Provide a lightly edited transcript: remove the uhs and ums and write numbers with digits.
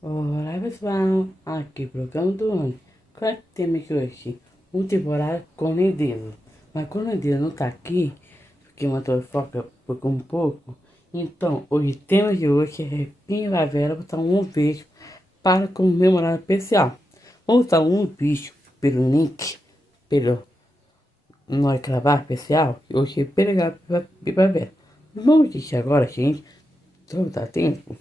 Olá pessoal, aqui programa do ano. Qual é o tema que hoje? Uma temporada com Deus. Mas quando Deus não tá aqui, porque matou a foca por um pouco, então o tema de hoje é primavera botar um vídeo para comemorar especial. Vou botar um vídeo pelo link, pelo nós gravar especial, hoje é pegar primavera. Vamos assistir agora, gente. Então tá tempo.